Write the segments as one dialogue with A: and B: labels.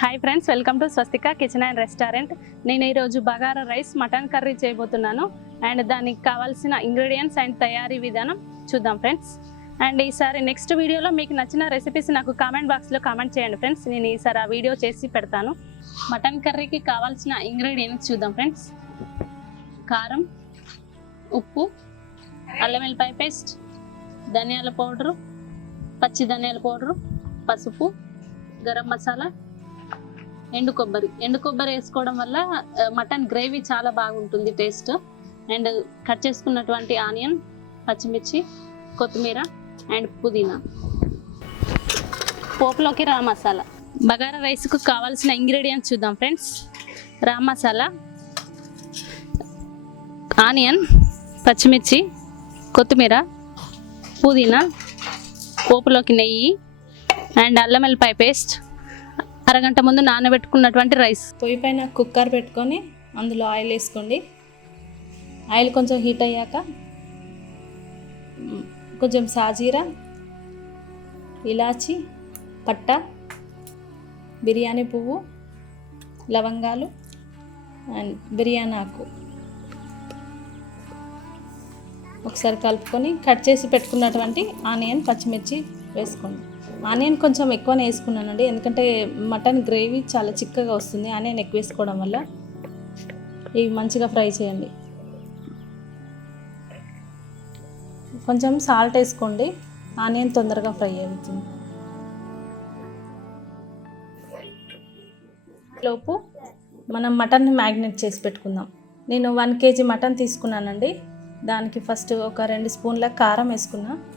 A: Hi friends welcome to Swastika Kitchen and Restaurant నేను ఈరోజు bagara rice mutton curry చేయబోతున్నాను. And దానికి కావాల్సిన ఇంగ్రీడియంట్స్ అండ్ తయారీ విధానం చూద్దాం ఫ్రెండ్స్ అండ్ ఈసారి నెక్స్ట్ వీడియోలో మీకు నచ్చిన రెసిపీస్ నాకు కామెంట్ బాక్స్లో కామెంట్ చేయండి ఫ్రెండ్స్ నేను ఈసారి ఆ వీడియో చేసి పెడతాను. మటన్ కర్రీకి కావాల్సిన ఇంగ్రీడియంట్స్ చూద్దాం ఫ్రెండ్స్ కారం ఉప్పు అల్లం వెల్లిపాయ పేస్ట్ ధనియాల పౌడరు పచ్చి ధనియాల పౌడరు పసుపు గరం మసాలా ఎండు కొబ్బరి. ఎండు కొబ్బరి వేసుకోవడం వల్ల మటన్ గ్రేవీ చాలా బాగుంటుంది టేస్ట్. అండ్ కట్ చేసుకున్నటువంటి ఆనియన్ పచ్చిమిర్చి కొత్తిమీర అండ్ పుదీనా. పోపులోకి రా మసాలా. బగారా రైస్కు కావాల్సిన ఇంగ్రీడియంట్స్ చూద్దాం ఫ్రెండ్స్. రా మసాలా ఆనియన్ పచ్చిమిర్చి కొత్తిమీర పుదీనా పోపులోకి నెయ్యి అండ్ అల్లం వెల్లిపాయ పేస్ట్. అరగంట ముందు నానబెట్టుకున్నటువంటి రైస్.
B: పొయ్యి పైన కుక్కర్ పెట్టుకొని అందులో ఆయిల్ వేసుకోండి. ఆయిల్ కొంచెం హీట్ అయ్యాక కొంచెం సాజీరా ఇలాచి పట్ట బిర్యానీ పువ్వు లవంగాలు అండ్ బిర్యానీ ఆకు. ఒకసారి కలుపుకొని కట్ చేసి పెట్టుకున్నటువంటి ఆనియన్ పచ్చిమిర్చి వేసుకోండి. ఆనియన్ కొంచెం ఎక్కువనే వేసుకున్నానండి. ఎందుకంటే మటన్ గ్రేవీ చాలా చిక్కగా వస్తుంది. ఆనియన్ ఎక్కువ వేసుకోవడం వల్ల ఇవి మంచిగా ఫ్రై చేయండి. కొంచెం సాల్ట్ వేసుకోండి. ఆనియన్ తొందరగా ఫ్రై అవుతుంది లోపు మనం మటన్ని మ్యాగ్నేట్ చేసి పెట్టుకుందాం. నేను వన్ కేజీ మటన్ తీసుకున్నానండి. దానికి ఫస్ట్ ఒక రెండు స్పూన్ల కారం వేసుకున్నాను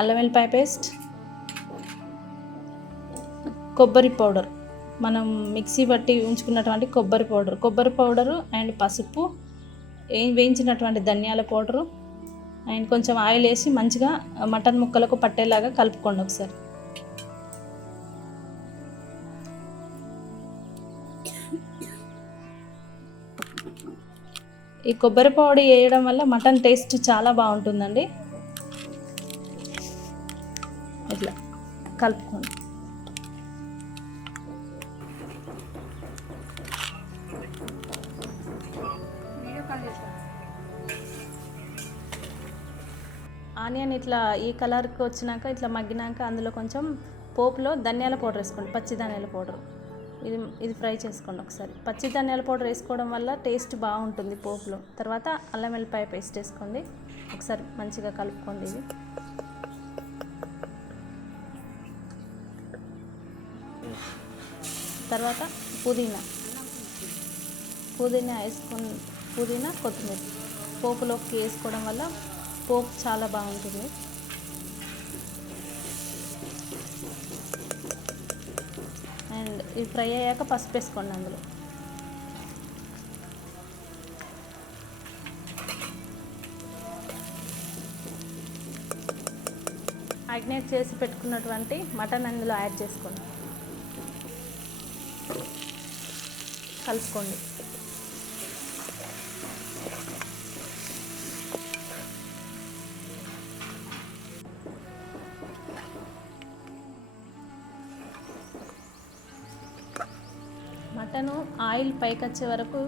B: అల్లం వెల్లిపాయ పేస్ట్ కొబ్బరి పౌడర్. మనం మిక్సీ బట్టి ఉంచుకున్నటువంటి కొబ్బరి పౌడర్. కొబ్బరి పౌడరు అండ్ పసుపు వేయించినటువంటి ధనియాల పౌడరు అండ్ కొంచెం ఆయిల్ వేసి మంచిగా మటన్ ముక్కలకు పట్టేలాగా కలుపుకోండి ఒకసారి. ఈ కొబ్బరి పౌడర్ వేయడం వల్ల మటన్ టేస్ట్ చాలా బాగుంటుందండి. కలుపుకోండి. ఆనియన్ ఇట్లా ఈ కలర్కి వచ్చినాక ఇట్లా మగ్గినాక అందులో కొంచెం పోపులో ధనియాల పౌడర్ వేసుకోండి పచ్చి ధనియాల పౌడర్. ఇది ఇది ఫ్రై చేసుకోండి ఒకసారి. పచ్చి ధనియాల పౌడర్ వేసుకోవడం వల్ల టేస్ట్ బాగుంటుంది పోపులో. తర్వాత అల్లం వెల్లిపాయ పేస్ట్ వేసుకోండి. ఒకసారి మంచిగా కలుపుకోండి ఇది. తర్వాత పుదీనా. పుదీనా వేసుకుని పుదీనా కొత్తిమీర. పోపులోకి వేసుకోవడం వల్ల పోపు చాలా బాగుంటుంది. అండ్ ఇది ఫ్రై అయ్యాక పసుపు వేసుకోండి అందులో. మ్యాగ్నేట్ చేసి పెట్టుకున్నటువంటి మటన్ అందులో యాడ్ చేసుకోండి. కలుపుకోండి. మటను ఆయిల్ పైకి వచ్చే వరకు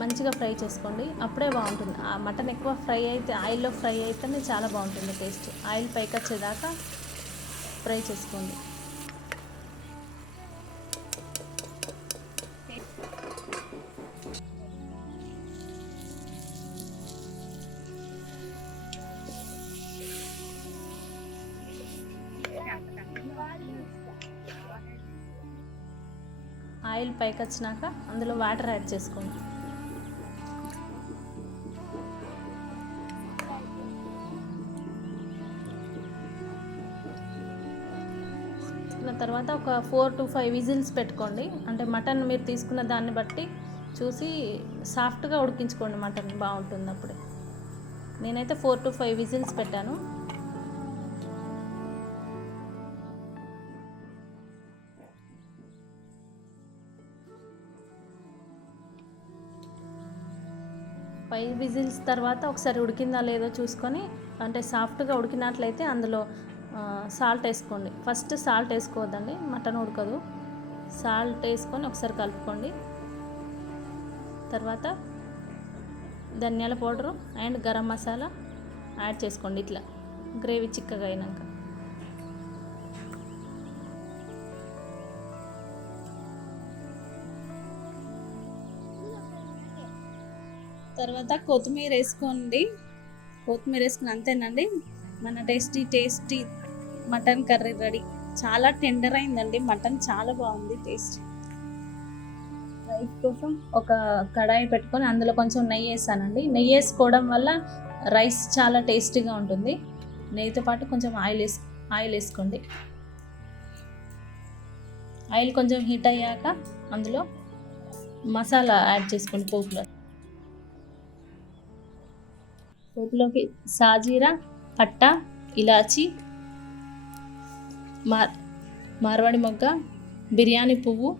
B: మంచిగా ఫ్రై చేసుకోండి. అప్పుడే బాగుంటుంది. ఆ మటన్ ఎక్కువ ఫ్రై అయితే ఆయిల్లో ఫ్రై అయితేనే చాలా బాగుంటుంది టేస్ట్. ఆయిల్ పైకి వచ్చేదాకా ఫ్రై చేసుకోండి. ఆయిల్ పైకి వచ్చినాక అందులో వాటర్ యాడ్ చేసుకోండి. తర్వాత ఒక ఫోర్ టు ఫైవ్ విజిల్స్ పెట్టుకోండి. అంటే మటన్ మీరు తీసుకున్న దాన్ని బట్టి చూసి సాఫ్ట్గా ఉడికించుకోండి మటన్ బాగుంటుంది అప్పుడే. నేనైతే ఫోర్ టు ఫైవ్ విజిల్స్ పెట్టాను. ఫైవ్ విజిల్స్ తర్వాత ఒకసారి ఉడికిందా లేదో చూసుకొని అంటే సాఫ్ట్గా ఉడికినట్లయితే అందులో
C: సాల్ట్ వేసుకోండి. ఫస్ట్ సాల్ట్ వేసుకోవద్దండి మటన్ ఉడకదు. సాల్ట్ వేసుకొని ఒకసారి కలుపుకోండి. తర్వాత ధనియాల powder and garam masala add చేసుకోండి ఇట్లా గ్రేవీ చిక్కగా అయినాక.
B: తర్వాత కొత్తిమీర వేసుకోండి. కొత్తిమీర వేసుకుని అంతేనండి. మన tasty tasty mutton curry ready. చాలా టెండర్ అయిందండి. మటన్ చాలా బాగుంది టేస్ట్. రైస్ కోసం ఒక కడాయి పెట్టుకొని అందులో కొంచెం నెయ్యి వేసానండి. నెయ్యి వేసుకోవడం వల్ల రైస్ చాలా టేస్టీగా ఉంటుంది. నెయ్యితో పాటు కొంచెం ఆయిల్ వేసు ఆయిల్ వేసుకోండి. ఆయిల్ కొంచెం హీట్ అయ్యాక అందులో మసాలా యాడ్ చేసుకోండి పోపులో. పోపులోకి సాజీరా పట్ట ఇలాచి మార్ మార్వాడి మొగ్గ బిర్యానీ పువ్వు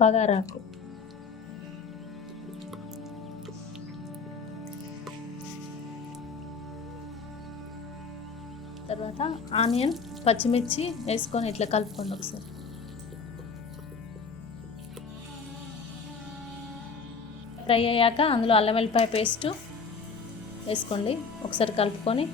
B: పగారాకు. తర్వాత ఆనియన్ పచ్చిమిర్చి వేసుకొని ఇట్లా కలుపుకోండి ఒకసారి. ఫ్రై అయ్యాక అందులో అల్లం వెల్లిపాయ పేస్ట్ వేసుకోండి. ఒకసారి కలుపుకొని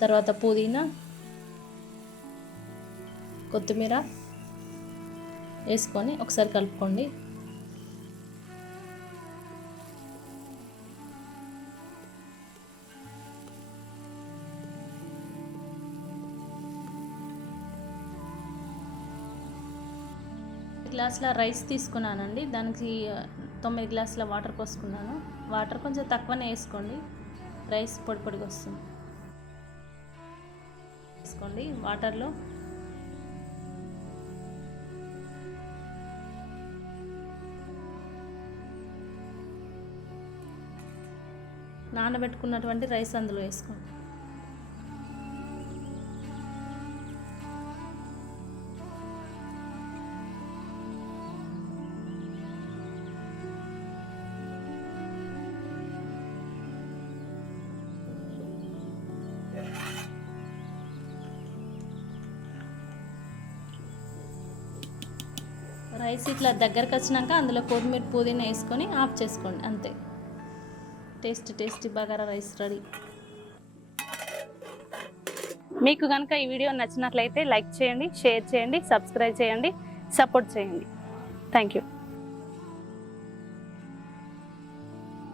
B: తర్వాత పుదీనా కొత్తిమీర వేసుకొని ఒకసారి కలుపుకోండి. గ్లాసుల రైస్ తీసుకున్నానండి. దానికి తొమ్మిది గ్లాసుల వాటర్ పోసుకున్నాను. వాటర్ కొంచెం తక్కువనే వేసుకోండి. రైస్ పొడి పొడిగా వస్తుంది. వేసుకోండి వాటర్లో. నానబెట్టుకున్నటువంటి రైస్ అందులో వేసుకోండి. రైస్ ఇట్లా దగ్గరకు వచ్చినాక అందులో కొత్తిమీర పుదీనా వేసుకొని ఆఫ్ చేసుకోండి అంతే. Taste tasty bagara rice ready. మీకు కనుక ఈ వీడియో నచ్చినట్లయితే లైక్ చేయండి షేర్ చేయండి సబ్స్క్రైబ్ చేయండి సపోర్ట్ చేయండి. Thank you.